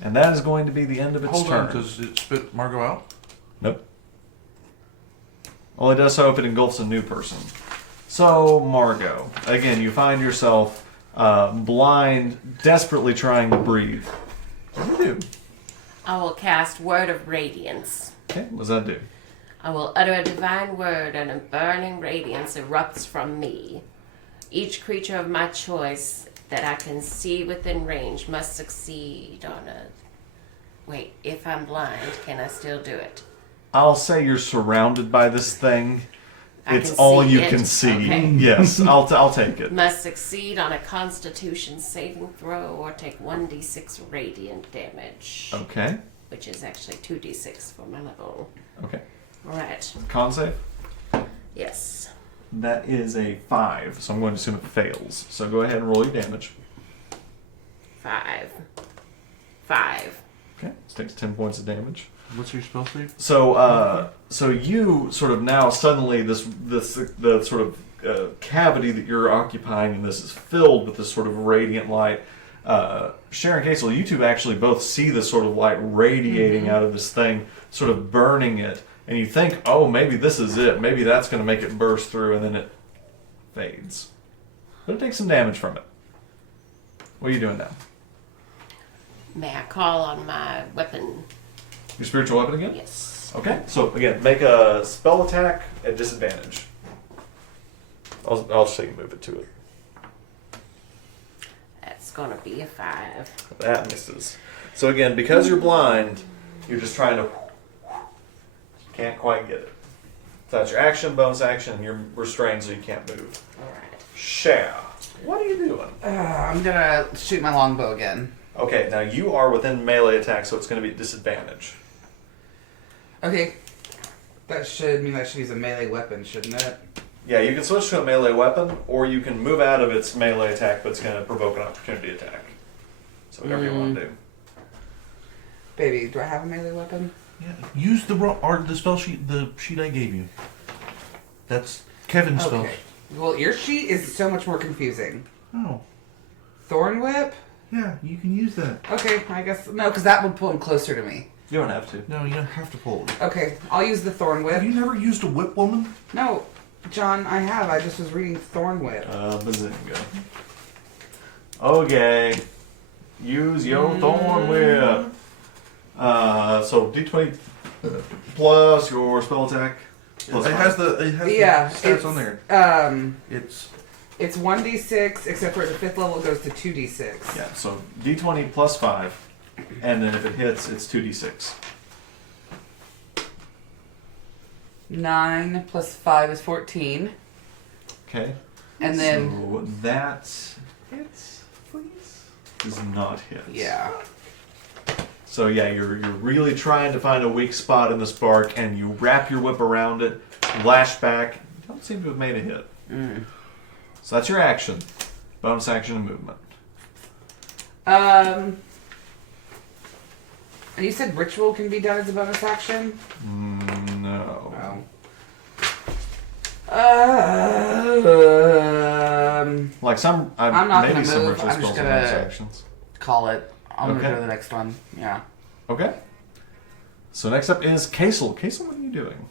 And that is going to be the end of its Hold turn. on, does it spit Margot out? Nope. Well, it does so if it engulfs a new person. So, Margot, again, you find yourself blind, desperately trying to breathe. What do you do? I will cast Word of Radiance. Okay, what does that do? I will utter a divine word, and a burning radiance erupts from me. Each creature of my choice that I can see within range must succeed on a... Wait, if I'm blind, can I still do it? I'll say you're surrounded by this thing. I It's can all see you it? can see. Okay. Yes, I'll take it. Must succeed on a Constitution saving throw or take 1d6 radiant damage. Okay. Which is actually 2d6 for my level. Okay. Right. Con save? Yes. That is a 5, so I'm going to assume it fails. So go ahead and roll your damage. 5. Okay, this takes 10 points of damage. What's your spell save? So, so you sort of now suddenly the sort of cavity that you're occupying in this is filled with this sort of radiant light. Cher and Kasel, you two actually both see this sort of light radiating out of this thing, sort of burning it, and you think, oh, maybe this is it. Maybe that's going to make it burst through, and then it fades. But it takes some damage from it. What are you doing now? May I call on my weapon? Your spiritual weapon again? Yes. Okay, so again, make a spell attack at disadvantage. I'll just say you move it to it. That's gonna be a 5. That misses. So again, because you're blind, you're just trying to... Can't quite get it. So that's your action, bonus action, and you're restrained so you can't move. Alright. Cher, what are you doing? I'm gonna shoot my longbow again. Okay, now you are within melee attack, so it's going to be at disadvantage. Okay. That should mean I should use a melee weapon, shouldn't it? Yeah, you can switch to a melee weapon, or you can move out of its melee attack, but it's going to provoke an opportunity attack. So whatever you want to do. Baby, do I have a melee weapon? Yeah. Use the spell sheet, the sheet I gave you. That's Kevin's spell. Okay. Well, your sheet is so much more confusing. Oh. Thorn whip? Yeah, you can use that. Okay, I guess... No, because that would pull him closer to me. You don't have to. No, you don't have to pull it. Okay, I'll use the thorn whip. Have you never used a whip, woman? No, John, I have. I just was reading thorn whip. Bazinga. Okay. Use your thorn whip. So D20 plus your spell attack. Plus It has the stats on there. It's 1d6, except for at the 5th level it goes to 2d6. Yeah, so D20 plus 5, and then if it hits, it's 2d6. 9 plus 5 is 14. Okay. And then... So that hits, please? Does not hit. Yeah. So yeah, you're really trying to find a weak spot in the spark, and you wrap your whip around it, lash back. You don't seem to have made a hit. So that's your action. Bonus action and movement. And you said ritual can be done as a bonus action? No. Like some, I'm not maybe gonna some move. ritual I'm just spells are bonus gonna actions. call it. I'm Okay. gonna go to the next one. Yeah. Okay. So next up is Kasel. Kasel, what are you doing?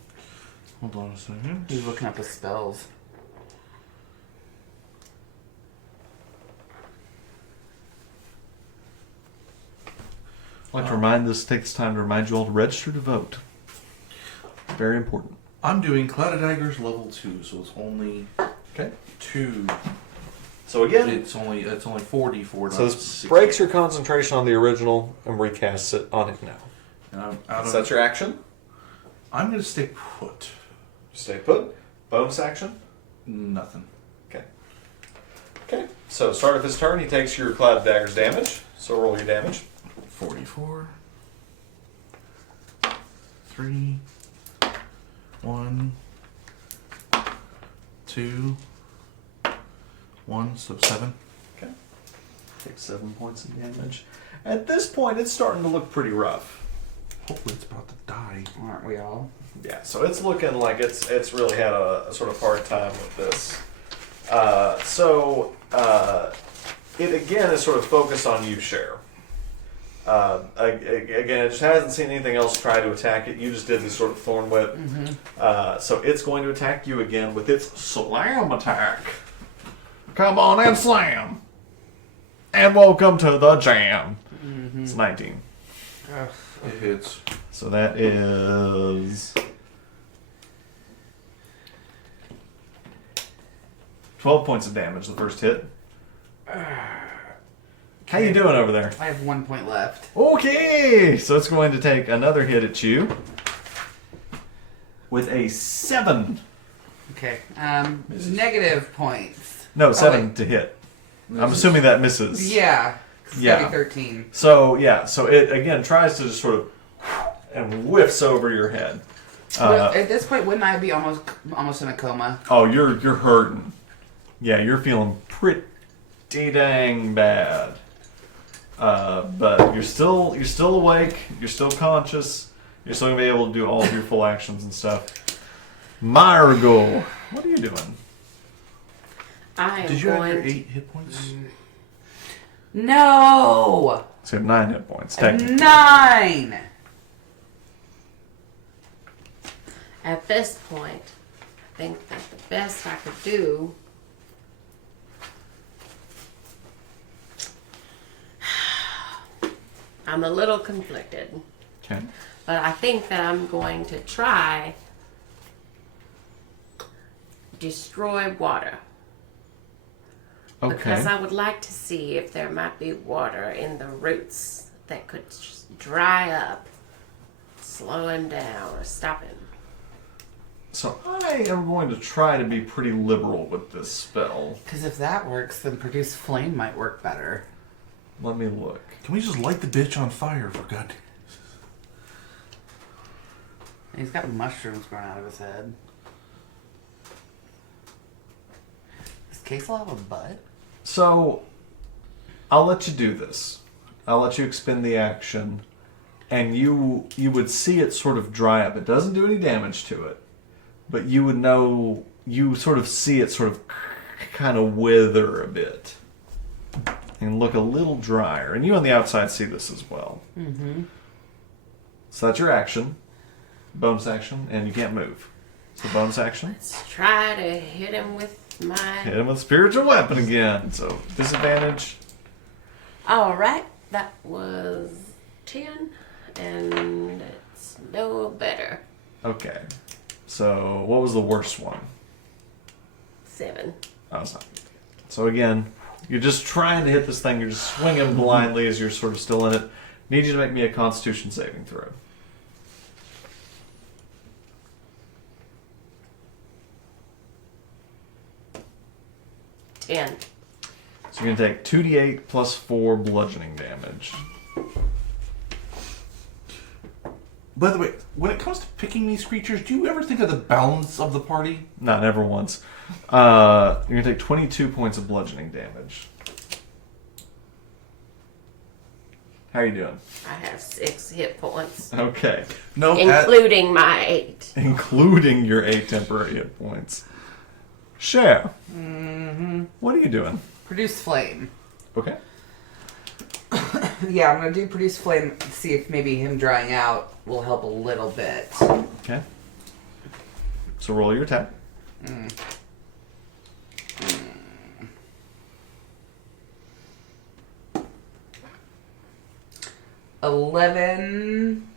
Hold on a second. He's looking up his spells. I'd like to take this time to remind you all to register to vote. Very important. I'm doing Cloud of Daggers level 2, so it's only 2. So again, it's only 4d4. So this breaks your concentration on the original and recasts it on it now. And I'm out So that's your action? I'm going to stay put. Stay put. Bonus action? Nothing. Okay. Okay. So start of his turn, he takes your Cloud of Daggers damage. So roll your damage. 44. 3. 1. 2. 1, so 7. Okay. Take 7 points of damage. At this point, it's starting to look pretty rough. Hopefully it's about to die. Aren't we all? Yeah, so it's looking like it's really had a sort of hard time with this. It again is sort of focused on you, Cher. Again, it just hasn't seen anything else try to attack it. You just did this sort of thorn whip. So it's going to attack you again with its slam attack. Come on and slam. And welcome to the jam. It's 19. It hits. So that is 12 points of damage, the first hit. How you doing over there? I have 1 point left. Okay, so it's going to take another hit at you with a 7. Okay. Negative points. No, 7 wait. to hit. I'm assuming that misses. Yeah. It's gotta be 13. So yeah, so it again tries to just sort of and whiffs over your head. At this point, wouldn't I be almost in a coma? Oh, you're hurting. Yeah, you're feeling pretty dang bad. But you're still awake. You're still conscious. You're still gonna be able to do all of your full actions and stuff. Margot, what are you doing? Did you have your 8 hit points? No. So you have 9 hit points. Technically. 9. At this point, I think that the best I could do I'm a little conflicted. Okay. But I think that I'm going to try destroy water. Okay. Because I would like to see if there might be water in the roots that could just dry up, slow him down, or stop him. So I am going to try to be pretty liberal with this spell. Because if that works, then produce flame might work better. Let me look. Can we just light the bitch on fire, for God? He's got mushrooms growing out of his head. Does Kasel have a butt? So, I'll let you do this. I'll let you expend the action, and you would see it sort of dry up. It doesn't do any damage to it, but you would know, you sort of see it sort of kind of wither a bit and look a little drier. And you on the outside see this as well. Mm-hmm. So that's your action, bonus action, and you can't move. So bonus action. Let's try to hit him with my... Hit him with spiritual weapon again. So disadvantage. Alright, that was 10, and it's no better. Okay. So what was the worst one? 7. Oh, it's not. So again, you're just trying to hit this thing. You're just swinging blindly as you're sort of still in it. Need you to make me a Constitution saving throw. So you're going to take 2d8 plus 4 bludgeoning damage. By the way, when it comes to picking these creatures, do you ever think of the balance of the party? Not never once. You're going to take 22 points of bludgeoning damage. How are you doing? I have 6 hit points. Okay. No, including my 8. Including your 8 temporary hit points. Cher. Mm-hmm. What are you doing? Produce flame. Okay. Yeah, I'm going to do produce flame, see if maybe him drying out will help a little bit. Okay. So roll your attack. 11,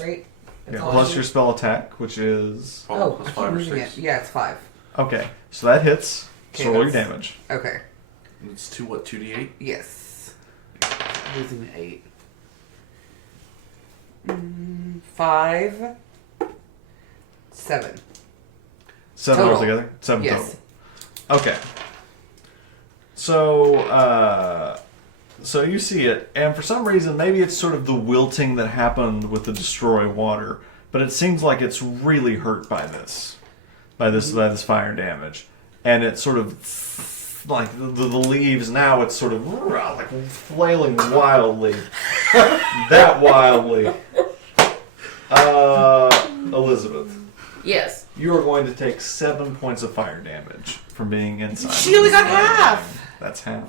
right? Yeah, plus your spell attack, which is... Oh, I keep losing it. Yeah, it's 5. Okay, so that hits. Okay, So roll your damage. Okay. It's 2d8? Yes. Losing 8. 5. 7. 7 total. altogether? 7 yes. total. Okay. So, so you see it, and for some reason, maybe it's sort of the wilting that happened with the destroy water, but it seems like it's really hurt by this, by this fire damage, and it's sort of like the leaves now. It's sort of like flailing wildly, that wildly. Elizabeth. Yes. You are going to take 7 points of fire damage from being inside. She only got half. That's half.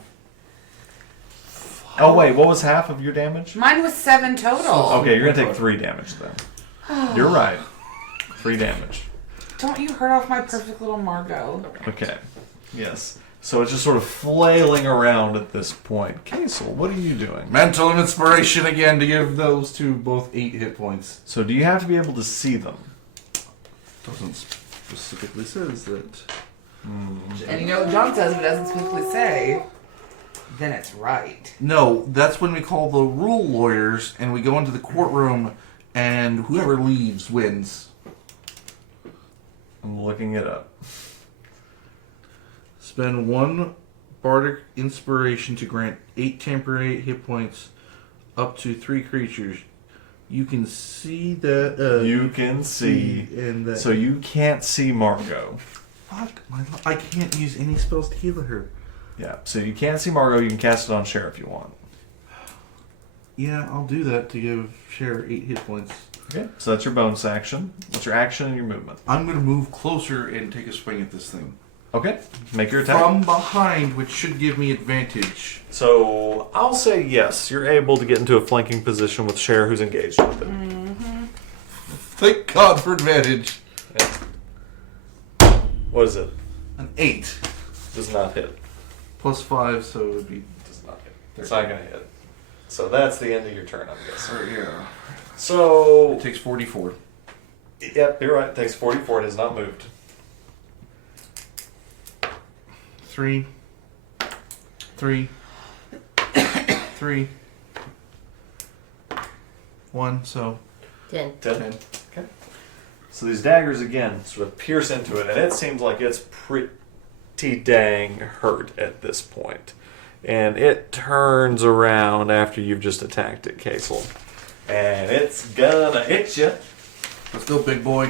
Oh wait, what was half of your damage? Mine was 7 total. Okay, you're gonna take 3 damage then. You're right. 3 damage. Don't you hurt off my perfect little Margot. Okay. Yes. So it's just sort of flailing around at this point. Kasel, what are you doing? Mental inspiration again to give those two both 8 hit points. So do you have to be able to see them? Doesn't specifically says that. And you know what John says, if it doesn't specifically say, then it's right. No, that's when we call the rule lawyers and we go into the courtroom and whoever leaves wins. I'm looking it up. Spend 1 bardic inspiration to grant 8 temporary hit points up to 3 creatures. You can see that. You can see. And that. So you can't see Margot. Fuck. I can't use any spells to heal her. Yeah, so you can't see Margot. You can cast it on Cher if you want. Yeah, I'll do that to give Cher 8 hit points. Okay, so that's your bonus action. What's your action and your movement? I'm going to move closer and take a swing at this thing. Okay, make your attack. From behind, which should give me advantage. So I'll say yes. You're able to get into a flanking position with Cher, who's engaged with it. Mm-hmm. Thank God for advantage. Yeah. What is it? An 8. Does not hit. Plus 5, so it would be... Does not hit. It's not going to hit. So that's the end of your turn, I'm guessing. Yeah. So... It takes 44. Yep, you're right. It takes 44. It has not moved. 3. 1, so... 10. 10. Okay. So these daggers, again, sort of pierce into it, and it seems like it's pretty dang hurt at this point. And it turns around after you've just attacked it, Kasel. And it's gonna hit you. Let's go, big boy.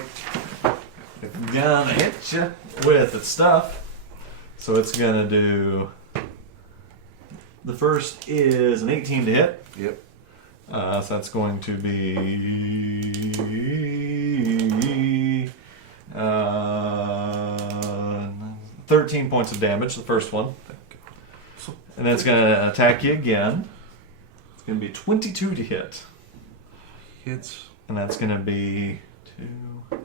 It's gonna hit you with its stuff. So it's gonna do... The first is an 18 to hit. Yep. So that's going to be 13 points of damage, the first one. And then it's going to attack you again. It's going to be 22 to hit. Hits. And that's going to be 2,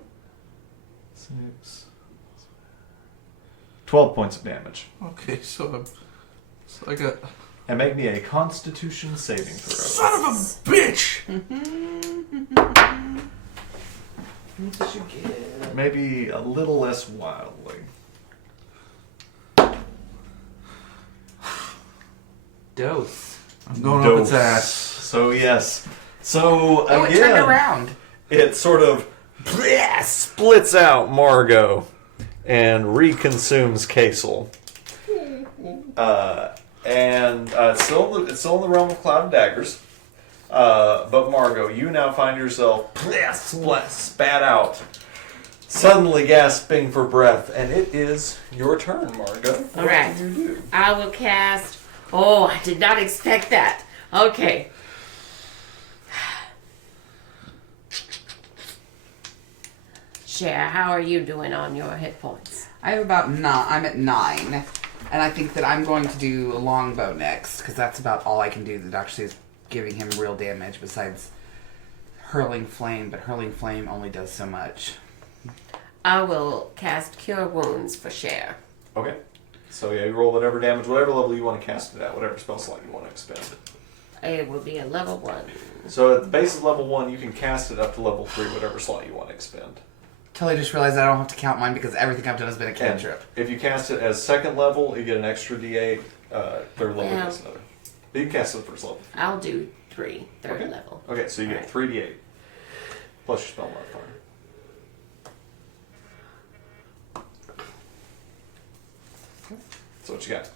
6, 12 points of damage. Okay, so I got... And make me a Constitution saving throw. Son of a bitch! What did you get? Maybe a little less wildly. Dose. I'm going up its ass. So yes. So Oh, again, it turned around. It sort of splits out Margot and reconsumes Kasel. It's still in the realm of Cloud of Daggers. But Margot, you now find yourself spat out, suddenly gasping for breath, and it is your turn, Margot. All right. What do you do? I will cast... Oh, I did not expect that. Okay. Cher, how are you doing on your hit points? I have about 9. I'm at 9. And I think that I'm going to do a longbow next, because that's about all I can do that actually is giving him real damage besides hurling flame, but hurling flame only does so much. I will cast Cure Wounds for Cher. Okay. So yeah, you roll whatever damage, whatever level you want to cast it at, whatever spell slot you want to expend. It will be a level 1. So at the base of level 1, you can cast it up to level 3, whatever slot you want to expend. Totally just realized I don't have to count mine because everything I've done has been a cantrip. If you cast it as second level, you get an extra D8. Third level, Yeah. gets another. You can cast it at first level. I'll do 3, third Okay. level. Okay, so you get 3d8 plus your spell modifier. So what you got?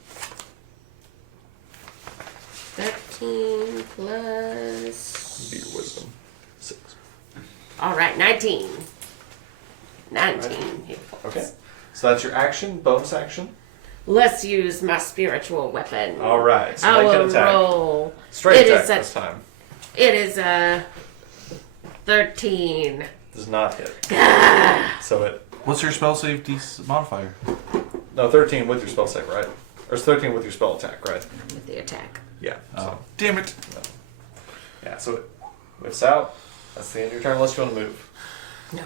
13 plus... Be your wisdom. 6. Alright, 19. 19 hit points. Okay. So that's your action, bonus action. Let's use my spiritual weapon. All right. So I make an will attack. roll. Straight It attack is a- this time. It is a 13. Does not hit. So it... What's your spell save modifier? No, 13 with your spell save, right? Or it's 13 with your spell attack, right? With the attack. Yeah. So. Damn it. Yeah, so it whips out. That's the end of your turn unless you want to move. No.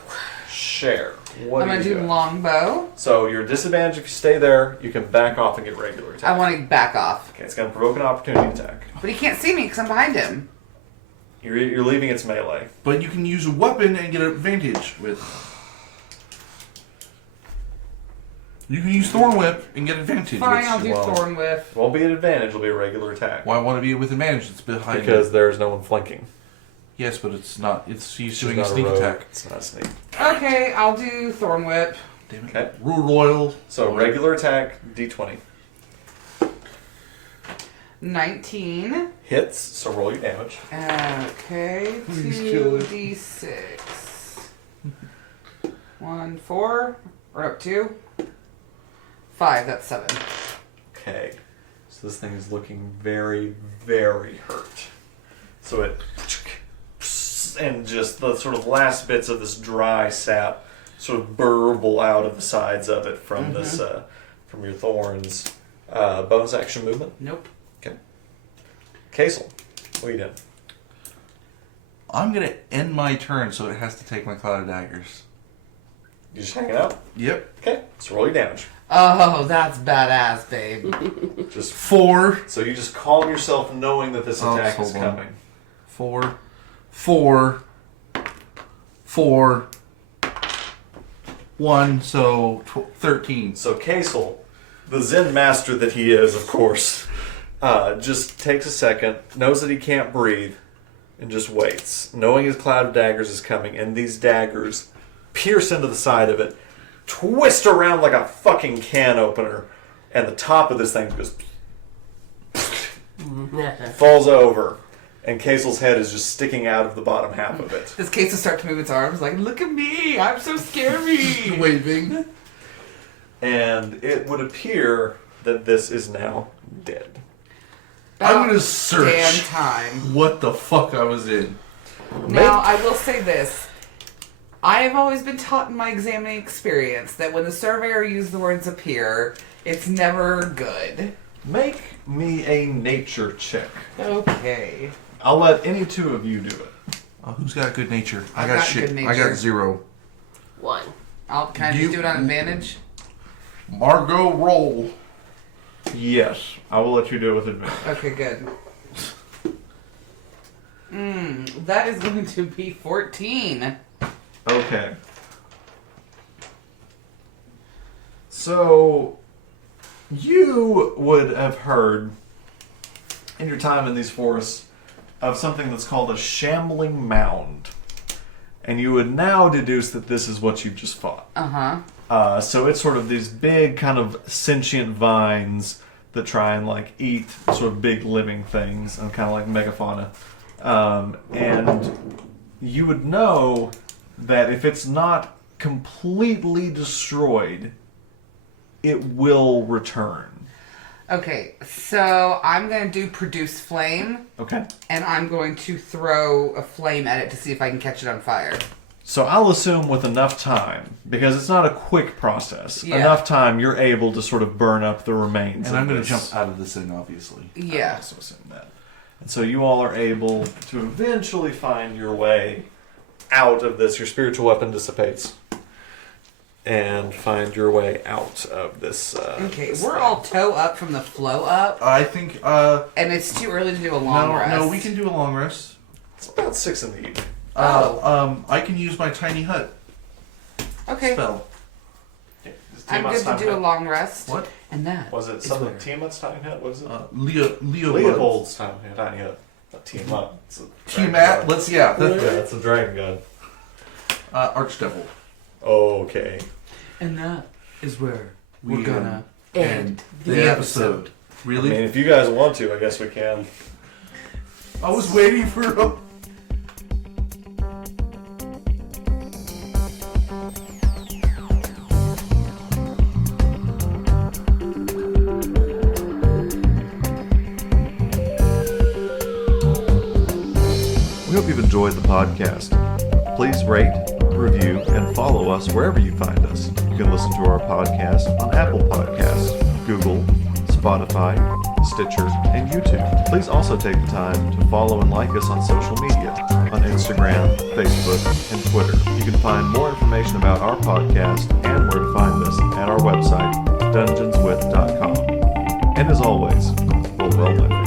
Cher. What I'm are going you to do doing? longbow. So your disadvantage if you stay there, you can back off and get regular attack. I want to back off. Okay, it's going to provoke an opportunity attack. But he can't see me because I'm behind him. You're leaving its melee. But you can use a weapon and get advantage with. You can use Thorn Whip and get advantage. Fine, which- I'll do well, Thorn Whip. Won't be an advantage, it'll be a regular attack. Why want to be with advantage? It's behind. Because you. there's no one flanking. Yes, but it's not. It's he's She's doing a not sneak rogue. attack. It's not a sneak. Okay, I'll do Thorn Whip. Damn it. Okay. Rule royal. So regular attack, d20. 19. Hits, so roll your damage. Okay, Please kill it. 2d6. 1, 4. Or up 2. 5, that's 7. Okay. So this thing is looking very, very hurt. So it... And just the sort of last bits of this dry sap sort of burble out of the sides of it from this, from your thorns. Bonus action movement? Nope. Okay. Kasel, what are you doing? I'm gonna end my turn, so it has to take my cloud of daggers. You just hanging out? Yep. Okay, so roll your damage. Oh, that's badass, babe. Just 4. so you just calm yourself knowing that this attack is hold on. coming. 4. 4. 4. 1, so 13. So Kasel, the Zen master that he is, of course, just takes a second, knows that he can't breathe, and just waits, knowing his cloud of daggers is coming, and these daggers pierce into the side of it, twist around like a fucking can opener, and the top of this thing goes falls over, and Kasel's head is just sticking out of the bottom half of it. This case will start to move its arms like, look at me, I'm so scary. Waving. And it would appear that this is now dead. I'm gonna search Damn time. what the fuck I was in. Now, I will say this. I have always been taught in my examining experience that when the surveyor uses the words appear, it's never good. Make me a nature check. Okay. I'll let any two of you do it. Who's got good nature? I I've got got shit. good I nature. got 0. 1. Can I just do it on advantage? Margot, roll. Yes, I will let you do it with advantage. Okay, good. That is going to be 14. Okay. So, you would have heard in your time in these forests of something that's called a shambling mound. And you would now deduce that this is what you just fought. So it's sort of these big kind of sentient vines that try and like eat sort of big living things and kind of like megafauna. And you would know that if it's not completely destroyed, it will return. Okay, so I'm going to do produce flame. Okay. And I'm going to throw a flame at it to see if I can catch it on fire. So I'll assume with enough time, because it's not a quick process, Yeah. enough time you're able to sort of burn up the remains. And I'm going to jump out of this thing, obviously. Yeah. I also assume that. And so you all are able to eventually find your way out of this. Your spiritual weapon dissipates. And find your way out of this. Okay, this we're thing. all toe up from the flow up. I think, And it's too early to do a long rest. No, we can do a long rest. It's about 6 in the evening. I can use my tiny hut Okay. spell. I'm good to do a long rest. What? And that Was it is something where- Tiamat's tiny hut? What is it? Leo Leopold's tiny hut. Not Tiamat. It's a dragon Tiamat, god. let's, Yeah, it's a dragon god. Archdevil. Okay. And that is where We we're gonna end the episode. I Really? mean, if you guys want to, I guess we can. I was waiting for... We hope you've enjoyed the podcast. Please rate, review, and follow us wherever you find us. You can listen to our podcast on Apple Podcasts, Google, Spotify, Stitcher, and YouTube. Please also take the time to follow and like us on social media, on Instagram, Facebook, and Twitter. You can find more information about our podcast and where to find us at our website, dungeonswith.com. And as always, we'll roll it.